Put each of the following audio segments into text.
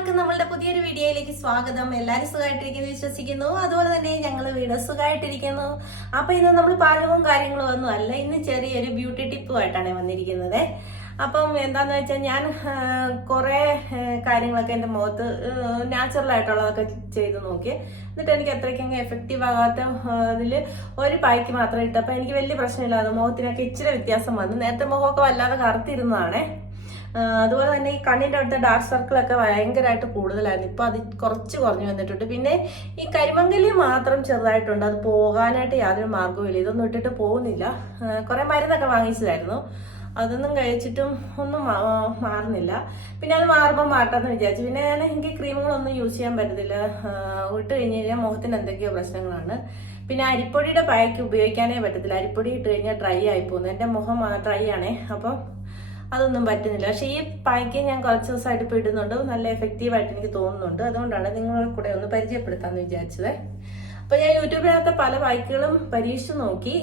എല്ലാവർക്കും നമ്മളുടെ പുതിയൊരു വീഡിയോയിലേക്ക് സ്വാഗതം. എല്ലാവരും സുഖമായിട്ടിരിക്കുന്നു വിശ്വസിക്കുന്നു. അതുപോലെ തന്നെ ഞങ്ങൾ വീട് സുഖമായിട്ടിരിക്കുന്നു. അപ്പൊ ഇന്ന് നമ്മൾ പാചകവും കാര്യങ്ങളും ഒന്നും അല്ല, ഇന്ന് ചെറിയൊരു ബ്യൂട്ടി ടിപ്പുമായിട്ടാണ് വന്നിരിക്കുന്നത്. അപ്പം എന്താന്ന് വെച്ചാൽ ഞാൻ കുറെ കാര്യങ്ങളൊക്കെ എൻ്റെ മുഖത്ത് നാച്ചുറൽ ആയിട്ടുള്ളതൊക്കെ ചെയ്ത് നോക്കി. എന്നിട്ട് എനിക്ക് അത്രയ്ക്കും എഫക്റ്റീവ് ആകാത്ത ഇതിൽ ഒരു പായ്ക്ക് മാത്രം ഇട്ടപ്പോൾ എനിക്ക് വലിയ പ്രശ്നമില്ലാതെ മുഖത്തിനൊക്കെ ഇച്ചിരി വ്യത്യാസം വന്നു. നേരത്തെ മുഖമൊക്കെ വല്ലാതെ കറുത്തിരുന്നതാണേ. അതുപോലെ തന്നെ ഈ കണ്ണിൻ്റെ അടുത്ത ഡാർക്ക് സർക്കിളൊക്കെ ഭയങ്കരമായിട്ട് കൂടുതലായിരുന്നു. ഇപ്പൊ അത് കുറച്ച് കുറഞ്ഞു വന്നിട്ടുണ്ട്. പിന്നെ ഈ കരിമങ്കലി മാത്രം ചെറുതായിട്ടുണ്ട്. അത് പോകാനായിട്ട് യാതൊരു മാർഗവും ഇല്ല. ഇതൊന്നും ഇട്ടിട്ട് പോകുന്നില്ല. കുറെ മരുന്നൊക്കെ വാങ്ങിച്ചതായിരുന്നു, അതൊന്നും കഴിച്ചിട്ടും ഒന്നും മാറുന്നില്ല. പിന്നെ അത് മാറുമ്പോൾ മാറ്റാന്ന് വിചാരിച്ചു. പിന്നെ ഞാൻ എനിക്ക് ക്രീമുകളൊന്നും യൂസ് ചെയ്യാൻ പറ്റത്തില്ല. ഇട്ട് കഴിഞ്ഞ് കഴിഞ്ഞാൽ മുഖത്തിന് എന്തൊക്കെയോ പ്രശ്നങ്ങളാണ്. പിന്നെ അരിപ്പൊടിയുടെ പായ്ക്ക് ഉപയോഗിക്കാനേ പറ്റത്തില്ല. അരിപ്പൊടി ഇട്ട് കഴിഞ്ഞാൽ ഡ്രൈ ആയി പോകുന്നു. എൻ്റെ മുഖം ഡ്രൈ ആണേ, അപ്പം അതൊന്നും പറ്റുന്നില്ല. പക്ഷെ ഈ പായ്ക്ക് ഞാൻ കുറച്ച് ദിവസമായിട്ട് ഇപ്പോൾ ഇടുന്നുണ്ട്. നല്ല എഫക്റ്റീവായിട്ട് എനിക്ക് തോന്നുന്നുണ്ട്. അതുകൊണ്ടാണ് നിങ്ങളെ കൂടെ ഒന്ന് പരിചയപ്പെടുത്താമെന്ന് വിചാരിച്ചത്. അപ്പോൾ ഞാൻ യൂട്യൂബിനകത്ത് പല പായ്ക്കുകളും പരീക്ഷിച്ച് നോക്കി.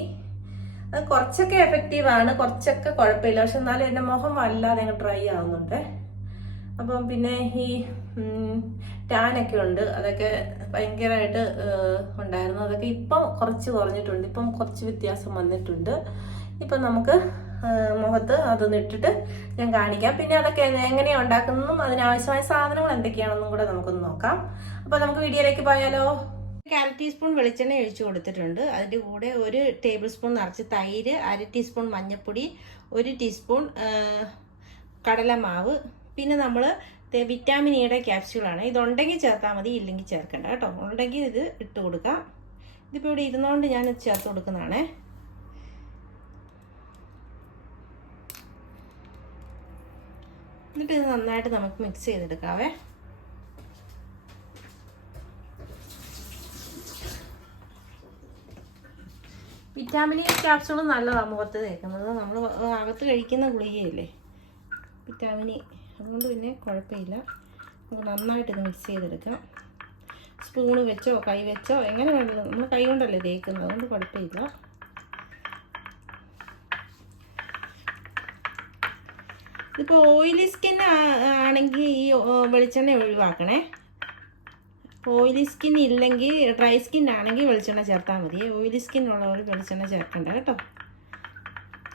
അത് കുറച്ചൊക്കെ എഫക്റ്റീവാണ്, കുറച്ചൊക്കെ കുഴപ്പമില്ല. പക്ഷെ എന്നാലും എൻ്റെ മുഖം വല്ലാതെ അങ്ങ് ഡ്രൈ ആവുന്നുണ്ട്. അപ്പം പിന്നെ ഈ ടാനൊക്കെ ഉണ്ട്, അതൊക്കെ ഭയങ്കരമായിട്ട് ഉണ്ടായിരുന്നു. അതൊക്കെ ഇപ്പം കുറച്ച് കുറഞ്ഞിട്ടുണ്ട്. ഇപ്പം കുറച്ച് വ്യത്യാസം വന്നിട്ടുണ്ട്. ഇപ്പം നമുക്ക് മുഖത്ത് അതൊന്ന് ഇട്ടിട്ട് ഞാൻ കാണിക്കാം. പിന്നെ അതൊക്കെ എങ്ങനെയാണ് ഉണ്ടാക്കുന്നതും അതിനാവശ്യമായ സാധനങ്ങൾ എന്തൊക്കെയാണെന്നും കൂടെ നമുക്കൊന്ന് നോക്കാം. അപ്പോൾ നമുക്ക് വീഡിയോയിലേക്ക് പോയാലോ. 1/2 ടീസ്പൂൺ വെളിച്ചെണ്ണ ഒഴിച്ചു കൊടുത്തിട്ടുണ്ട്. അതിൻ്റെ കൂടെ 1 ടേബിൾ സ്പൂൺ നിറച്ച് തൈര്, 1/2 ടീസ്പൂൺ മഞ്ഞൾപ്പൊടി, 1 ടീസ്പൂൺ കടലമാവ്, പിന്നെ നമ്മൾ വിറ്റാമിൻ ഇയുടെ ക്യാപ്സ്യൂളാണ്. ഇതുണ്ടെങ്കിൽ ചേർത്താൽ മതി, ഇല്ലെങ്കിൽ ചേർക്കണ്ട കേട്ടോ. ഉണ്ടെങ്കിൽ ഇത് ഇട്ട് കൊടുക്കാം. ഇതിപ്പോൾ ഇവിടെ ഇരുന്നുകൊണ്ട് ഞാൻ ഇത് ചേർത്ത് കൊടുക്കുന്നതാണേ. എന്നിട്ട് ഇത് നന്നായിട്ട് നമുക്ക് മിക്സ് ചെയ്തെടുക്കാവേ. വിറ്റാമിൻ ഇ ക്യാപ്സ്യൂൾ നല്ലതാണ് മുഖത്ത് തേക്കുന്നത്. നമ്മൾ അകത്ത് കഴിക്കുന്ന ഗുളികയില്ലേ വിറ്റാമിൻ ഇ, അതുകൊണ്ട് പിന്നെ കുഴപ്പമില്ല. നമുക്ക് നന്നായിട്ട് ഇത് മിക്സ് ചെയ്തെടുക്കാം. സ്പൂണ് വെച്ചോ കൈ വെച്ചോ എങ്ങനെ വേണ്ടത്, നമ്മൾ കൈ കൊണ്ടല്ലേ തേക്കുന്നത്, അതുകൊണ്ട് കുഴപ്പമില്ല. ഇതിപ്പോൾ ഓയിലി സ്കിൻ ആണെങ്കിൽ ഈ വെളിച്ചെണ്ണ ഒഴിവാക്കണേ. ഓയിലി സ്കിൻ ഇല്ലെങ്കിൽ, ഡ്രൈ സ്കിൻ ആണെങ്കിൽ വെളിച്ചെണ്ണ ചേർത്താൽ മതി. ഓയിലി സ്കിൻ ഉള്ളവർ വെളിച്ചെണ്ണ ചേർക്കണ്ട കേട്ടോ.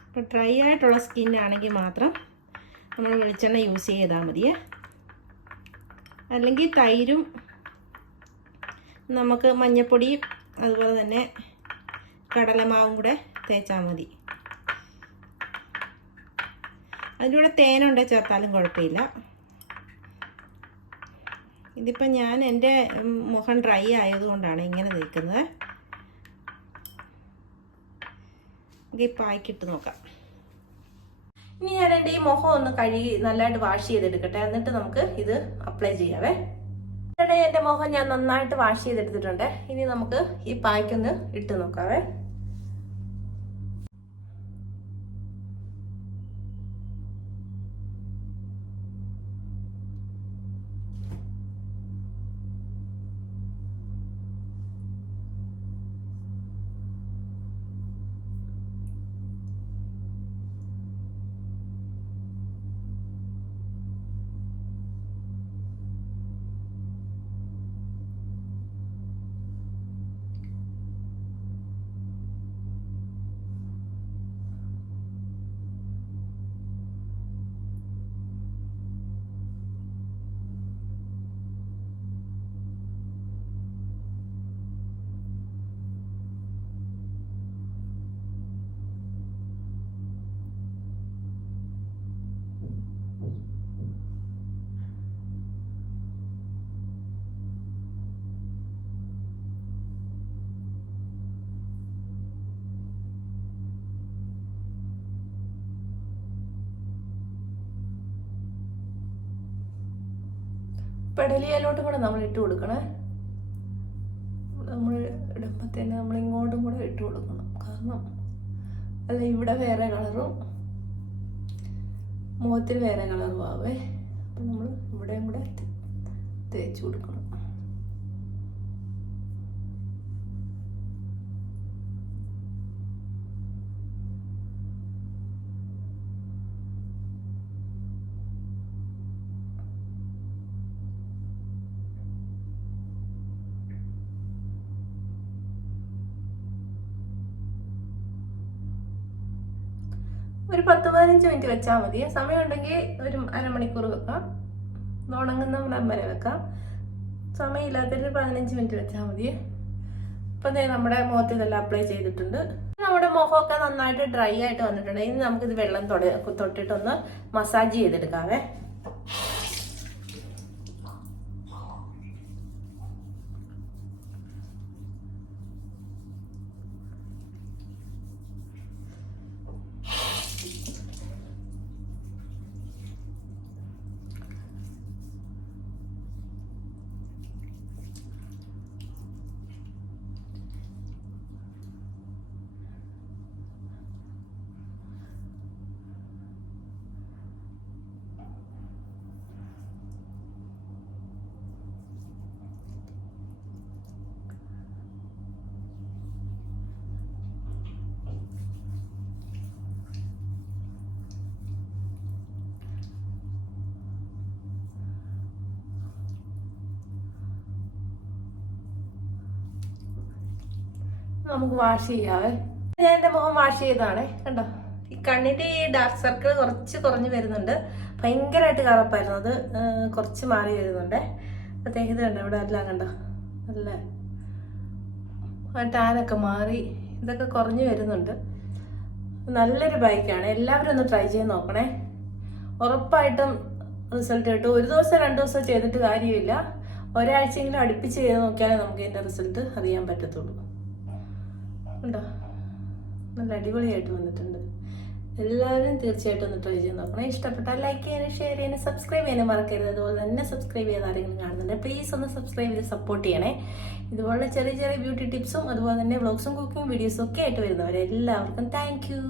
ഇപ്പോൾ ഡ്രൈ ആയിട്ടുള്ള സ്കിൻ ആണെങ്കിൽ മാത്രം നമ്മൾ വെളിച്ചെണ്ണ യൂസ് ചെയ്താൽ മതി. അല്ലെങ്കിൽ തൈരും നമുക്ക് മഞ്ഞൾപ്പൊടിയും അതുപോലെ തന്നെ കടലമാവും കൂടെ തേച്ചാൽ മതി. അതിൻ്റെ കൂടെ തേനുണ്ടെ ചേർത്താലും കുഴപ്പമില്ല. ഇതിപ്പോൾ ഞാൻ എൻ്റെ മുഖം ഡ്രൈ ആയതുകൊണ്ടാണ് ഇങ്ങനെ തേക്കുന്നത്. ഈ പായ്ക്കിട്ട് നോക്കാം. ഇനി ഞാൻ എൻ്റെ ഈ മുഖം ഒന്ന് കഴുകി നല്ലതായിട്ട് വാഷ് ചെയ്തെടുക്കട്ടെ, എന്നിട്ട് നമുക്ക് ഇത് അപ്ലൈ ചെയ്യാവേ. എൻ്റെ മുഖം ഞാൻ നന്നായിട്ട് വാഷ് ചെയ്തെടുത്തിട്ടുണ്ട്. ഇനി നമുക്ക് ഈ പായ്ക്കൊന്ന് ഇട്ട് നോക്കാവേ. പെടലിയിലോട്ടും കൂടെ നമ്മൾ ഇട്ട് കൊടുക്കണേ. നമ്മൾ ഇടുമ്പോൾ തന്നെ നമ്മൾ ഇങ്ങോട്ടും കൂടെ ഇട്ട് കൊടുക്കണം. കാരണം അല്ല ഇവിടെ വേറെ കളറും മുഖത്തിൽ വേറെ കളറും ആവേ. അപ്പം നമ്മൾ ഇവിടെയും കൂടെ തേച്ച് കൊടുക്കണം. ഒരു 10-15 മിനിറ്റ് വെച്ചാൽ മതി. സമയം ഉണ്ടെങ്കിൽ ഒരു അരമണിക്കൂർ വെക്കാം, ഉണങ്ങുന്ന വരെ വെക്കാം. സമയമില്ലാത്തൊരു 15 മിനിറ്റ് വെച്ചാൽ മതി. ഇപ്പം നമ്മുടെ മുഖത്ത് ഇതെല്ലാം അപ്ലൈ ചെയ്തിട്ടുണ്ട്. നമ്മുടെ മുഖമൊക്കെ നന്നായിട്ട് ഡ്രൈ ആയിട്ട് വന്നിട്ടുണ്ട്. ഇനി നമുക്കിത് വെള്ളം തൊട്ടിട്ടൊന്ന് മസാജ് ചെയ്തെടുക്കാവേ. നമുക്ക് വാഷ് ചെയ്യാവേ. ഞാൻ എൻ്റെ മുഖം വാഷ് ചെയ്തതാണേ. കണ്ടോ, ഈ കണ്ണിൻ്റെ ഈ ഡാർക്ക് സർക്കിൾ കുറഞ്ഞു വരുന്നുണ്ട്. ഭയങ്കരമായിട്ട് കറുപ്പായിരുന്നു, അത് കുറച്ച് മാറി വരുന്നുണ്ട്. അപ്പോഴത്തേക്ക് ഇത് കണ്ടോ, ഇവിടെ എല്ലാം കണ്ടോ നല്ല ടാനൊക്കെ മാറി, ഇതൊക്കെ കുറഞ്ഞു വരുന്നുണ്ട്. നല്ലൊരു ബൈക്കാണ്, എല്ലാവരും ഒന്ന് ട്രൈ ചെയ്ത് നോക്കണേ. ഉറപ്പായിട്ടും റിസൾട്ട് കിട്ടും. ഒരു ദിവസം 2 ദിവസം ചെയ്തിട്ട് കാര്യമില്ല, ഒരാഴ്ചയെങ്കിലും അടുപ്പിച്ച് ചെയ്ത് നോക്കിയാലേ നമുക്ക് ഇതിൻ്റെ റിസൾട്ട് അറിയാൻ പറ്റത്തുള്ളൂ. ഉണ്ടോ, നല്ല അടിപൊളിയായിട്ട് വന്നിട്ടുണ്ട്. എല്ലാവരും തീർച്ചയായിട്ടും ഒന്ന് ട്രൈ ചെയ്ത് നോക്കണം. ഇഷ്ടപ്പെട്ടാൽ ലൈക്ക് ചെയ്യാനും ഷെയർ ചെയ്യാനും സബ്സ്ക്രൈബ് ചെയ്യാനും മറക്കരുത്. അതുപോലെ തന്നെ സബ്സ്ക്രൈബ് ചെയ്ത് ആരെങ്കിലും കാണുന്നുണ്ട്, പ്ലീസ് ഒന്ന് സബ്സ്ക്രൈബ് ചെയ്ത് സപ്പോർട്ട് ചെയ്യണേ. ഇതുപോലെ ചെറിയ ചെറിയ ബ്യൂട്ടി ടിപ്സും അതുപോലെ തന്നെ വ്ളോഗ്സും കുക്കിംഗ് വീഡിയോസും ഒക്കെ ആയിട്ട് വരുന്നവരെ എല്ലാവർക്കും താങ്ക് യു.